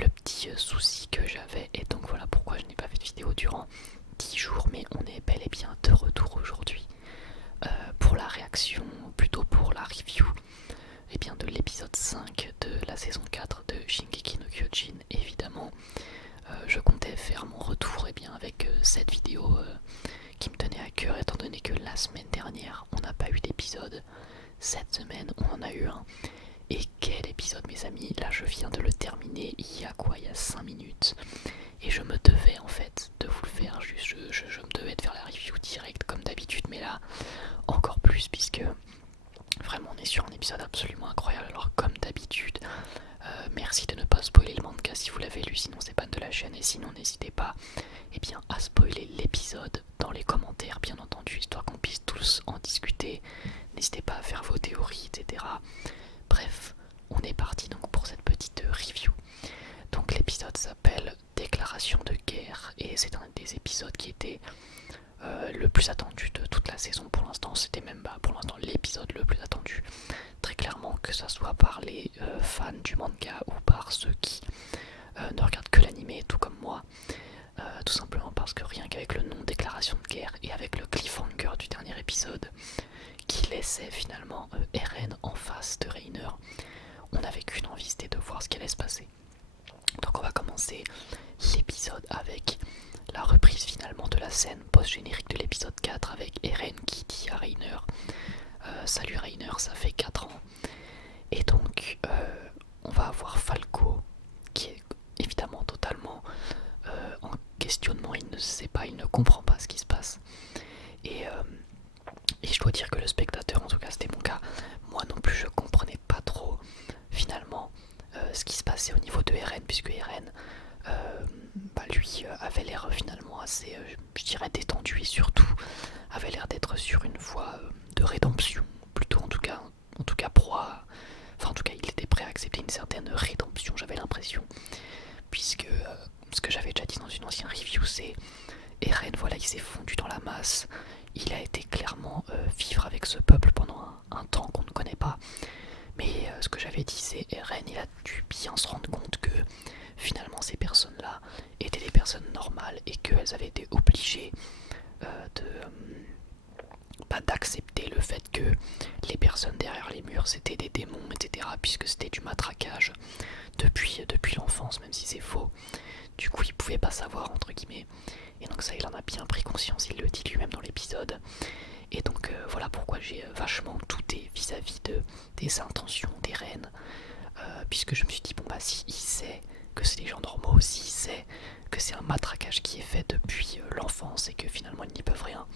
le petit souci que j'avais, et donc voilà pourquoi je n'ai pas fait de vidéo durant 10 jours, mais on est bel et bien de retour aujourd'hui pour la réaction, plutôt pour la review de l'épisode 5 de la saison 4 de Shingeki no Kyojin. Évidemment, je comptais faire mon retour avec cette vidéo qui me tenait à cœur, étant donné que la semaine dernière on n'a pas eu d'épisode. Cette semaine on en a eu un, et quel épisode mes amis. Là je viens de le terminer il y a 5 minutes, et je me devais en fait de vous le faire, juste je me devais de faire la review directe comme d'habitude, mais là encore plus, puisque vraiment on est sur un épisode absolument incroyable. Alors comme d'habitude, merci de ne pas spoiler le manga si vous l'avez lu, sinon c'est pas de la chaîne, et sinon n'hésitez pas à spoiler l'épisode dans les commentaires, bien entendu, histoire qu'on puisse tous en discuter. N'hésitez pas à faire vos théories, etc. Bref, on est parti donc pour cette petite review. Donc l'épisode s'appelle Déclaration de guerre, et c'est un des épisodes qui était le plus attendu de toute la saison pour l'instant. C'était même pour l'instant l'épisode le plus attendu, très clairement, que ça soit par les fans du manga ou par ceux qui ne regardent que l'anime, tout comme moi. Tout simplement parce que rien qu'avec le nom Déclaration de guerre et avec le cliffhanger du dernier épisode qui laissait finalement Eren en face de Reiner, on n'avait qu'une envie, c'était de voir ce qui allait se passer. Donc on va commencer l'épisode avec la reprise finalement de la scène post-générique de l'épisode 4, avec Eren qui dit à Reiner salut Reiner, ça fait 4 ans. Et donc on va avoir Falco qui est évidemment totalement en questionnement. Il ne sait pas, il ne comprend pas ce qui se passe, et je dois dire que le spectateur, en tout cas c'était mon cas, moi non plus je comprenais pas trop finalement ce qui se passait au niveau de Eren, puisque Eren lui avait l'air finalement assez, je dirais, détendu, et surtout avait l'air d'être sur une voie de rédemption, plutôt en tout cas enfin en tout cas il était prêt à accepter une certaine rédemption, j'avais l'impression, puisque ce que j'avais déjà dit dans une ancienne review, c'est Eren, voilà, il s'est fondu dans la masse, il a été clairement vivre avec ce peuple pendant un temps qu'on ne connaît pas, mais ce que j'avais dit, c'est Eren, il a dû bien se rendre compte que finalement ces personnes-là étaient des personnes normales, et qu'elles avaient été obligées d'accepter le fait que les personnes derrière les murs c'était des démons, etc., puisque c'était du matraquage depuis l'enfance, même si c'est faux. Du coup il pouvait pas savoir, entre guillemets, et donc ça il en a bien pris conscience, il le dit lui-même dans l'épisode. Et donc voilà pourquoi j'ai vachement douté vis-à-vis des intentions d'Eren, puisque je me suis dit bon bah si il sait que c'est des gens normaux, s'il sait que c'est un matraquage qui est fait depuis l'enfance et que finalement ils n'y peuvent rien,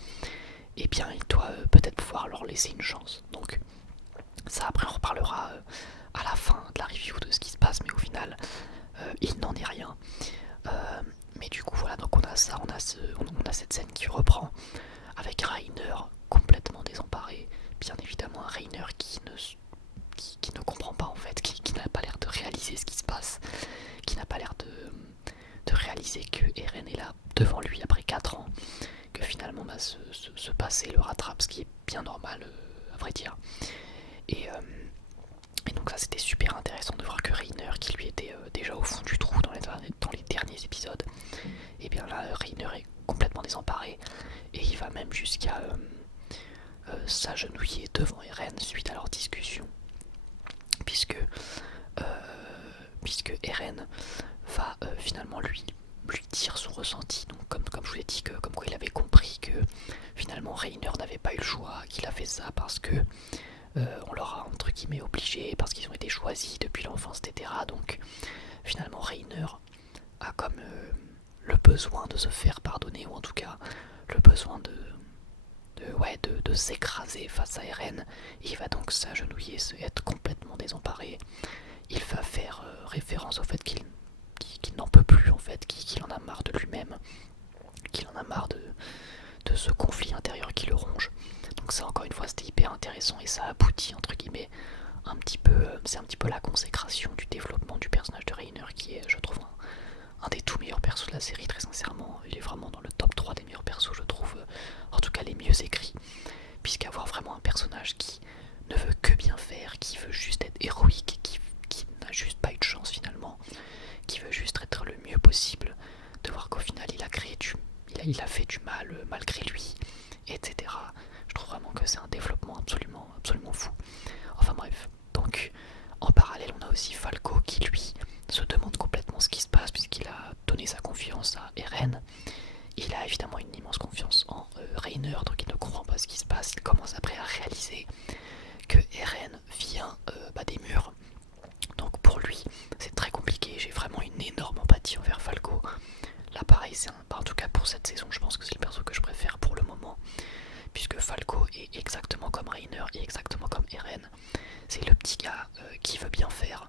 eh bien il doit peut-être pouvoir leur laisser une chance. Donc ça, après on reparlera à la fin de la review de ce qui se passe, mais au final il n'en est rien. Mais du coup voilà, donc on a ça, on a cette scène qui reprend avec Reiner complètement désemparé, bien évidemment un Reiner qui ne comprend pas en fait, qui n'a pas l'air de réaliser ce qui se passe, qui n'a pas l'air de réaliser que Eren est là devant lui après 4 ans, que finalement ce passé le rattrape, ce qui est bien normal à vrai dire. Et donc ça c'était super intéressant de voir que Reiner, qui lui était déjà au fond du trou dans les derniers épisodes, et bien là Reiner est complètement désemparé, et il va même jusqu'à s'agenouiller devant Eren suite à leur discussion, puisque Eren va finalement lui dire son ressenti, donc comme je vous l'ai dit, comme quoi il avait compris que finalement Reiner n'avait pas eu le choix, qu'il a fait ça parce que on leur a entre guillemets obligé, parce qu'ils ont été choisis depuis l'enfance, etc. Donc finalement Reiner a comme le besoin de se faire pardonner, ou en tout cas le besoin de s'écraser face à Eren. Il va donc s'agenouiller, être complètement désemparé. Il va faire référence au fait qu'il n'en peut plus, en fait, qu'il en a marre de lui-même, qu'il en a marre de ce conflit intérieur qui le ronge. Donc ça, encore une fois, c'était hyper intéressant, et ça aboutit entre guillemets un petit peu, c'est un petit peu la consécration du développement du personnage de Reiner, qui est, je trouve, un des tout meilleurs persos de la série, très sincèrement. Il est vraiment dans le top 3 des meilleurs persos, je trouve, en tout cas les mieux écrits, puisqu'avoir vraiment un personnage qui ne veut que bien faire, qui veut juste être héroïque, qui n'a juste pas eu de chance finalement, qui veut juste il a fait du mal malgré lui, etc. Je trouve vraiment que c'est un développement absolument fou. Enfin bref, donc en parallèle on a aussi Falco qui lui se demande complètement ce qui se passe puisqu'il a donné sa confiance à Eren. Il a évidemment une immense confiance en Reiner, donc il ne comprend pas ce qui se passe. Il commence après à réaliser que Eren vient des murs. Donc pour lui, c'est très compliqué. J'ai vraiment une énorme empathie envers Falco. Là pareil, en tout cas pour cette saison, je pense que c'est le perso que je préfère pour le moment. Puisque Falco est exactement comme Reiner et exactement comme Eren. C'est le petit gars qui veut bien faire.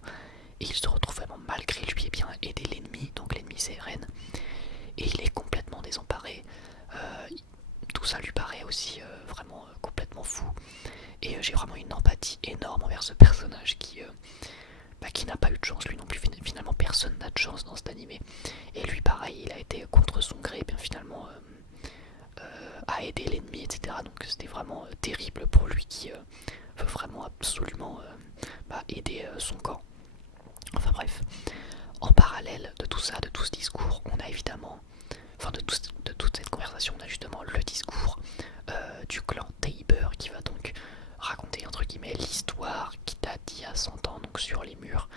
Et il se retrouve vraiment malgré lui et bien aider l'ennemi. Donc l'ennemi c'est Eren. Et il est complètement désemparé. Tout ça lui paraît aussi vraiment complètement fou. Et j'ai vraiment une empathie énorme envers ce personnage qui n'a pas eu de chance lui non plus. Finalement personne n'a de chance dans cet animé. Et lui pareil, il a été contre son gré, bien finalement à aider l'ennemi, etc. Donc c'était vraiment terrible pour lui qui veut vraiment absolument aider son camp. Enfin bref, en parallèle de tout ça, de tout ce discours, on a évidemment, de toute cette conversation, on a justement le discours du clan Teiber qui va donc raconter entre guillemets l'histoire qui date d'il y a 100 ans donc sur les murs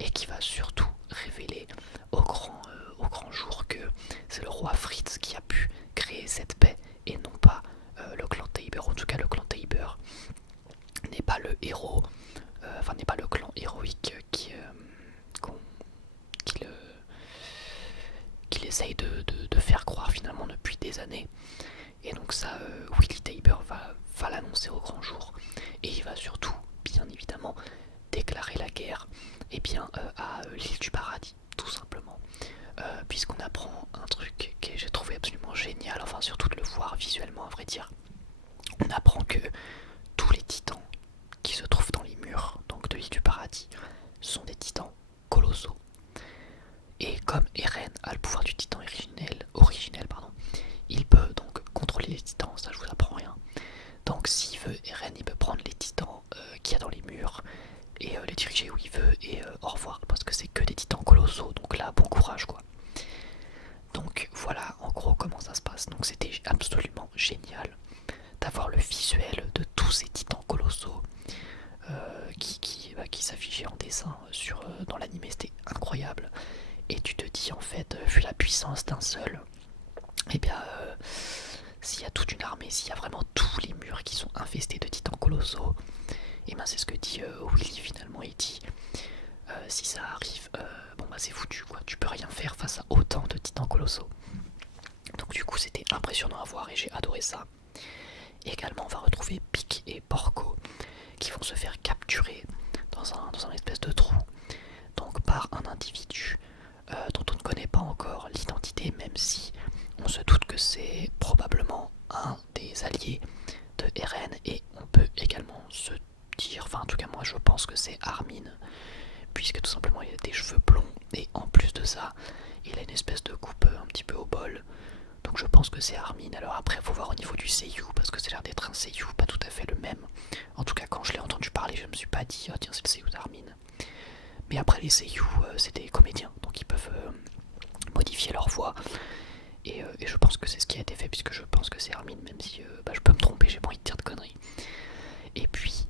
et qui va surtout révéler au grand jour que c'est le roi Fritz qui a pu créer cette paix et non pas le clan Teiber. En tout cas le clan Teiber n'est pas le héros, n'est pas le clan héroïque qu'il essaye de faire croire finalement depuis des années. Et donc ça, Willy Teiber va l'annoncer au grand jour. Et il va surtout, bien évidemment, déclarer la guerre à l'île du paradis, tout simplement. Puisqu'on apprend un truc que j'ai trouvé absolument génial, enfin surtout de le voir visuellement à vrai dire. On apprend que tous les titans qui se trouvent dans les murs donc de l'île du paradis sont des titans colossaux. Et comme Eren a le pouvoir du titan originel, il peut donc contrôler les titans, ça je vous apprends rien. Donc s'il veut, Eren il peut prendre les titans qu'il y a dans les murs et les diriger où il veut et au revoir, parce que c'est que des titans colossaux, donc là bon courage quoi. Donc voilà en gros comment ça se passe. Donc c'était absolument génial d'avoir le visuel de tous ces titans colossaux qui s'affichaient en dessin dans l'anime, c'était incroyable. Et tu te dis en fait, vu la puissance d'un seul, s'il y a toute une armée, s'il y a vraiment tous les murs qui sont infestés de titans colossaux, et c'est ce que dit Willy finalement, il dit si ça arrive, c'est foutu quoi, tu peux rien faire face à autant de titans colossaux. Donc du coup c'était impressionnant à voir et j'ai adoré ça. Également on va retrouver Pic et Porco qui vont se faire capturer dans un espèce de trou, donc par un individu dont on ne connaît pas encore l'identité, même si on se doute que c'est probablement un des alliés de Eren, et on peut également se dire, en tout cas moi je pense que c'est Armin, puisque tout simplement il a des cheveux blonds, et en plus de ça, il a une espèce de coupe un petit peu au bol, donc je pense que c'est Armin. Alors après il faut voir au niveau du seiyuu, parce que c'est l'air d'être un seiyuu pas tout à fait le même. En tout cas quand je l'ai entendu parler, je me suis pas dit, oh tiens c'est le seiyuu d'Armin. Mais après les seiyuu c'est des comédiens, donc ils peuvent modifier leur voix. Et je pense que c'est ce qui a été fait, puisque je pense que c'est Armin, même si je peux me tromper, j'ai pas envie de dire de conneries. Et puis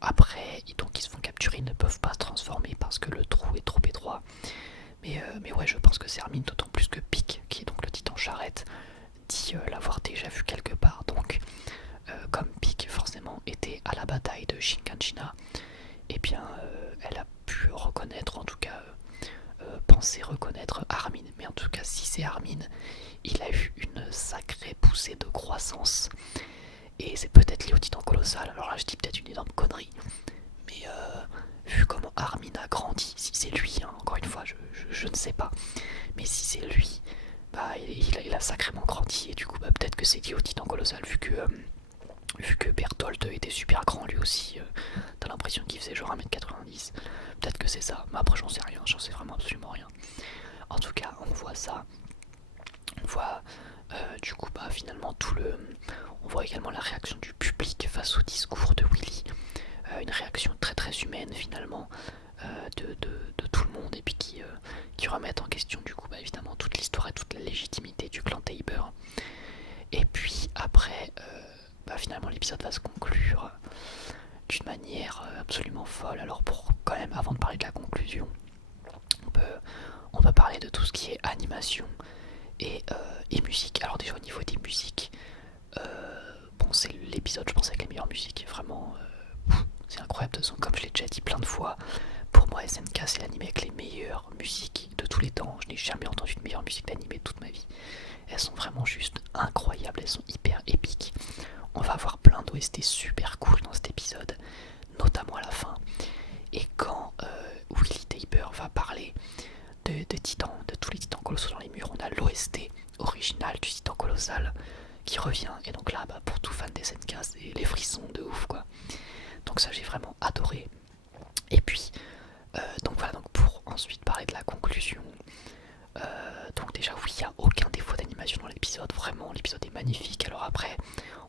après, donc ils se font capturer, ils ne peuvent pas se transformer parce que le trou est trop étroit. Mais ouais, je pense que c'est Armin, d'autant plus que Pic, qui est donc le titan charrette, dit l'avoir déjà vu quelque part. Donc comme Pic forcément était à la bataille de Shinkanshina, elle a pu reconnaître, en tout cas penser reconnaître Armin. Mais en tout cas si c'est Armin, il a eu une sacrée poussée de croissance, et c'est peut-être lié au titan colossal. Alors là je dis peut-être une énorme connerie, mais vu comment Armin a grandi, si c'est lui, encore une fois je ne sais pas, mais si c'est lui, il a sacrément grandi, et du coup peut-être que c'est lié au titan colossal, vu que Berthold était super grand lui aussi, t'as l'impression qu'il faisait genre 1m90, peut-être que c'est ça, mais après j'en sais rien, j'en sais vraiment absolument rien. En tout cas on voit ça, on voit finalement on voit également la réaction du public face au discours de Willy, une réaction très très humaine finalement, de tout le monde, et puis qui qui remettent en question du coup évidemment toute l'histoire et toute la légitimité du clan Tabor. Et puis après, finalement l'épisode va se conclure d'une manière absolument folle. Alors pour quand même, avant de parler de la conclusion, on peut parler de tout ce qui est animation et musique. Alors déjà au niveau des musiques, c'est l'épisode je pense avec les meilleures musiques, vraiment c'est incroyable. De toute façon, comme je l'ai déjà dit plein de fois, pour moi SNK c'est l'anime avec les meilleures musiques de tous les temps. Je n'ai jamais entendu une meilleure musique d'anime de toute ma vie. Elles sont vraiment juste incroyables, elles sont hyper épiques. On va avoir plein d'OST super cool dans cet épisode, notamment à la fin. Et quand Willy Tabor va parler de titans, de tous les titans colossaux dans les murs, on a l'OST original du titan colossal qui revient. Et donc là, pour tout fan des SNK, c'est les frissons de ouf quoi. Donc ça j'ai vraiment adoré. Et puis, donc voilà, donc pour ensuite parler de la conclusion. Donc déjà oui, il n'y a aucun défaut d'animation dans l'épisode, vraiment l'épisode est magnifique. Alors après,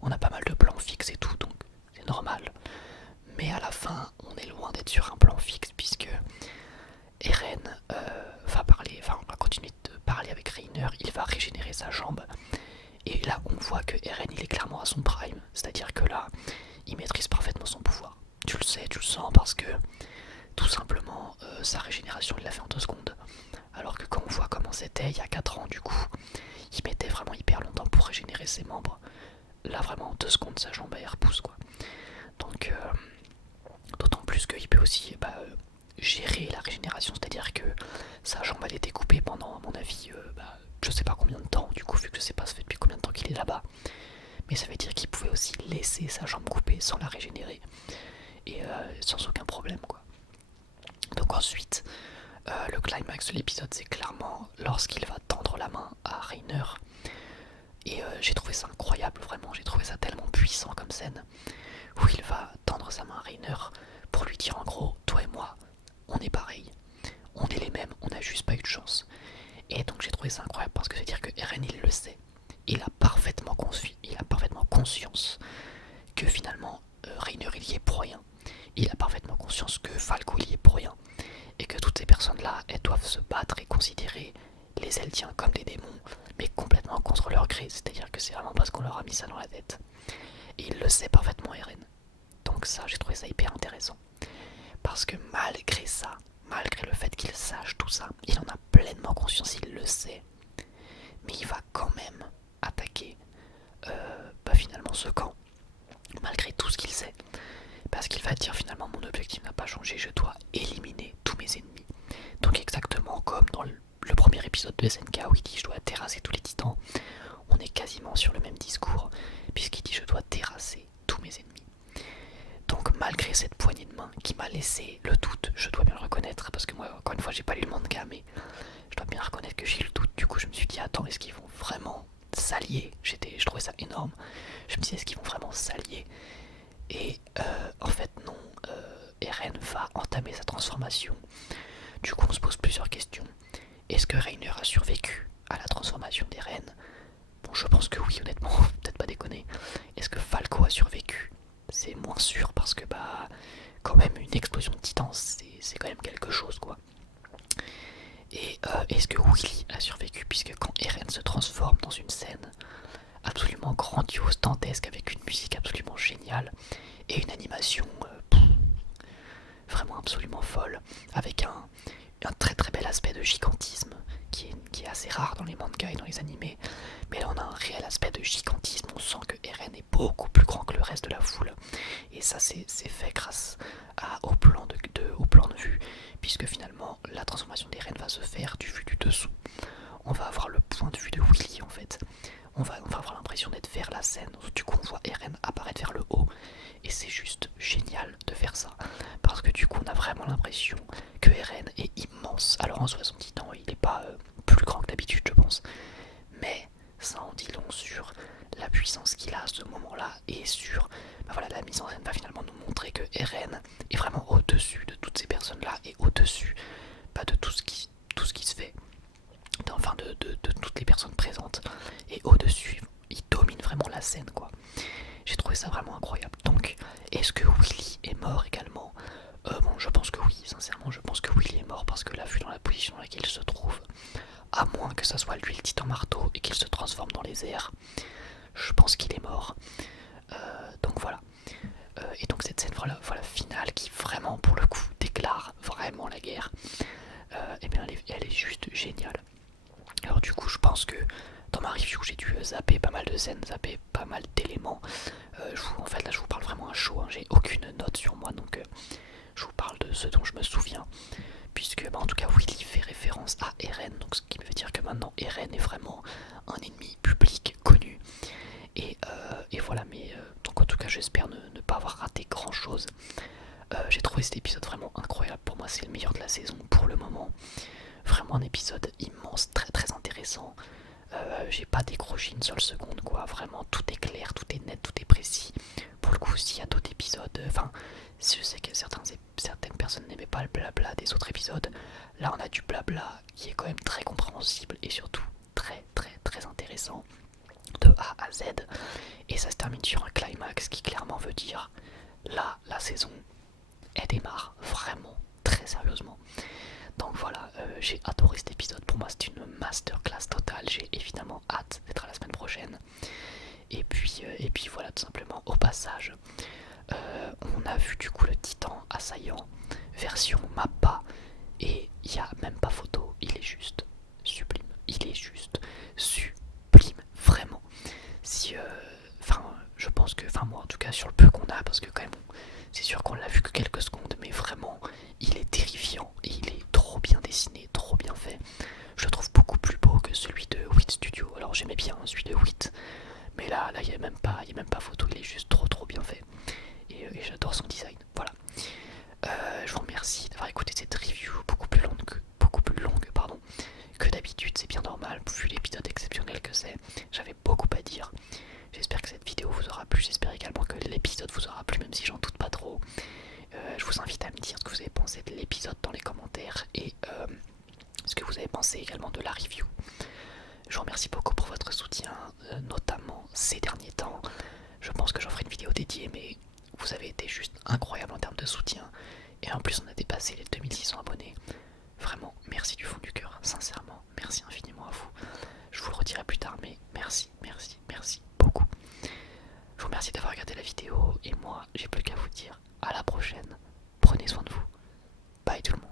on a pas mal de plans fixes et tout, donc c'est normal. Mais à la fin, on est loin d'être sur un plan fixe puisque Eren va continuer de parler avec Reiner, il va régénérer sa jambe. Et là on voit que Eren il est clairement à son prime, c'est-à-dire que là, il maîtrise parfaitement son pouvoir. Tu le sais, tu le sens parce que tout simplement sa régénération il l'a fait en 2 secondes. Alors que quand on voit comment c'était il y a 4 ans du coup, il mettait vraiment hyper longtemps pour régénérer ses membres. Là vraiment en 2 secondes sa jambe elle repousse quoi. Donc d'autant plus qu'il peut aussi gérer la régénération, c'est-à-dire que sa jambe elle était coupée pendant à mon avis je sais pas combien de temps du coup vu que je sais pas ça fait depuis combien de temps qu'il est là-bas. Mais ça veut dire qu'il pouvait aussi laisser sa jambe coupée sans la régénérer. Et sans aucun problème quoi. Donc ensuite, le climax de l'épisode c'est clairement lorsqu'il va tendre la main à Reiner. Et j'ai trouvé ça incroyable, vraiment, j'ai trouvé ça tellement puissant comme scène. Où il va tendre sa main à Reiner pour lui dire en gros, toi et moi, on est pareil. On est les mêmes, on n'a juste pas eu de chance. Et donc j'ai trouvé ça incroyable parce que c'est dire que Eren il le sait. Il a parfaitement conscience que finalement Reiner il y est pour rien. Il a parfaitement conscience que Falco il y est pour rien. Et que toutes ces personnes-là, elles doivent se battre et considérer les Eldiens comme des démons, mais complètement contre leur gré. C'est-à-dire que c'est vraiment parce qu'on leur a mis ça dans la tête. Et il le sait parfaitement, Eren. Donc ça, j'ai trouvé ça hyper intéressant. Parce que malgré ça, malgré le fait qu'il sache tout ça, il en a pleinement conscience, il le sait. Mais il va quand même attaquer finalement ce camp, malgré tout ce qu'il sait. Parce qu'il va dire finalement mon objectif n'a pas changé, je dois éliminer tous mes ennemis. Donc exactement comme dans le premier épisode de SNK où il dit je dois terrasser tous les titans, on est quasiment sur le même discours puisqu'il dit je dois terrasser tous mes ennemis. Donc malgré cette poignée de main qui m'a laissé le doute, je dois bien le reconnaître parce que moi encore une fois j'ai pas lu le manga mais je dois bien reconnaître que j'ai eu le doute. Du coup je me suis dit attends, est-ce qu'ils vont vraiment s'allier? Je trouvais ça énorme. Je me disais est-ce qu'ils vont vraiment s'allier? Et en fait non, Eren va entamer sa transformation. Du coup on se pose plusieurs questions. Est-ce que Reiner a survécu à la transformation d'Eren? Bon je pense que oui honnêtement, peut-être pas déconner. Est-ce que Falco a survécu? C'est moins sûr parce que quand même une explosion de titans c'est quand même quelque chose quoi. Et est-ce que Willy a survécu puisque quand Eren se transforme dans une scène absolument grandiose, dantesque avec une musique absolument géniale et une animation vraiment absolument folle avec un très très bel aspect de gigantisme qui est assez rare dans les mangas et dans les animés, mais là on a un réel aspect de gigantisme, on sent que Eren est beaucoup plus grand que le reste de la foule et ça c'est fait grâce au plan de vue puisque finalement la transformation d'Eren va se faire du vu du dessous. On va avoir le point de vue de Willy en fait. On va avoir l'impression d'être vers la scène. Du coup on voit Eren apparaître vers le haut. Et c'est juste génial de faire ça. Parce que du coup on a vraiment l'impression que Eren est immense. Alors en 70 ans il n'est pas plus grand que d'habitude je pense. Mais ça en dit long sur la puissance qu'il a à ce moment là. Et sur la mise en scène va finalement nous montrer que Eren est vraiment au-dessus de toutes ces personnes là. Et au-dessus de tout ce qui se fait. Enfin de toutes les personnes présentes. Et au-dessus il domine vraiment la scène quoi. J'ai trouvé ça vraiment incroyable. Donc, est-ce que Willy est mort également? Bon, je pense que oui, sincèrement, je pense que Willy est mort parce que là, vu dans la position position dans laquelle il se trouve, à moins que ça soit lui le titan marteau et qu'il se transforme dans les airs. Je pense qu'il est mort. Donc voilà. Et donc cette scène voilà, finale qui vraiment pour le coup déclare vraiment la guerre, et bien elle est juste géniale. Alors du coup je pense que dans ma review j'ai dû zapper pas mal de scènes, zapper pas mal d'éléments. En fait là je vous parle vraiment à chaud, hein, j'ai aucune note sur moi donc je vous parle de ce dont je me souviens. Puisque en tout cas Willy fait référence à Eren, donc ce qui me veut dire que maintenant Eren est vraiment un ennemi public connu. Et voilà, mais donc en tout cas j'espère ne pas avoir raté grand chose. J'ai trouvé cet épisode vraiment incroyable, pour moi c'est le meilleur de la saison pour le moment. Vraiment un épisode immense, très très intéressant. J'ai pas décroché une seule seconde quoi, vraiment tout est clair, tout est net, tout est précis. Pour le coup s'il y a d'autres épisodes, enfin je sais que certaines personnes n'aimaient pas le blabla des autres épisodes, là on a du blabla qui est quand même très compréhensible et surtout très très très intéressant de A à Z, et ça se termine sur un climax qui clairement veut dire là la saison elle démarre vraiment très sérieusement. Donc voilà, j'ai adoré cet épisode, pour moi c'est une masterclass totale, j'ai évidemment hâte d'être à la semaine prochaine. Et puis voilà, tout simplement au passage, on a vu du coup le titan assaillant version Mappa, et il n'y a même pas photo, il est juste sublime, il est juste sublime, vraiment. Si, je pense que, moi en tout cas sur le peu qu'on a, parce que quand même, c'est sûr qu'on l'a vu que quelques secondes, mais vraiment, il est terrifiant et il est trop bien dessiné, trop bien fait. Je le trouve beaucoup plus beau que celui de Wit Studio. Alors j'aimais bien celui de Wit, mais là il n'y a même pas photo, il est juste trop bien fait. Et j'adore son design. Voilà. Je vous remercie d'avoir écouté cette review que d'habitude, c'est bien normal vu l'épisode exceptionnel que c'est. J'avais beaucoup à dire. J'espère que cette vidéo vous aura plu, j'espère également que l'épisode vous aura plu, même si j'en doute pas trop. Je vous invite à me dire ce que vous avez pensé de l'épisode dans les commentaires, et ce que vous avez pensé également de la review. Je vous remercie beaucoup pour votre soutien, notamment ces derniers temps. Je pense que j'en ferai une vidéo dédiée, mais vous avez été juste incroyable en termes de soutien. Et en plus on a dépassé les 2600 abonnés. Vraiment, merci du fond du cœur, sincèrement, merci infiniment à vous. Je vous le redirai plus tard, mais merci beaucoup. Je vous remercie d'avoir regardé la vidéo, et moi j'ai plus qu'à vous dire à la prochaine. Prenez soin de vous. Bye tout le monde.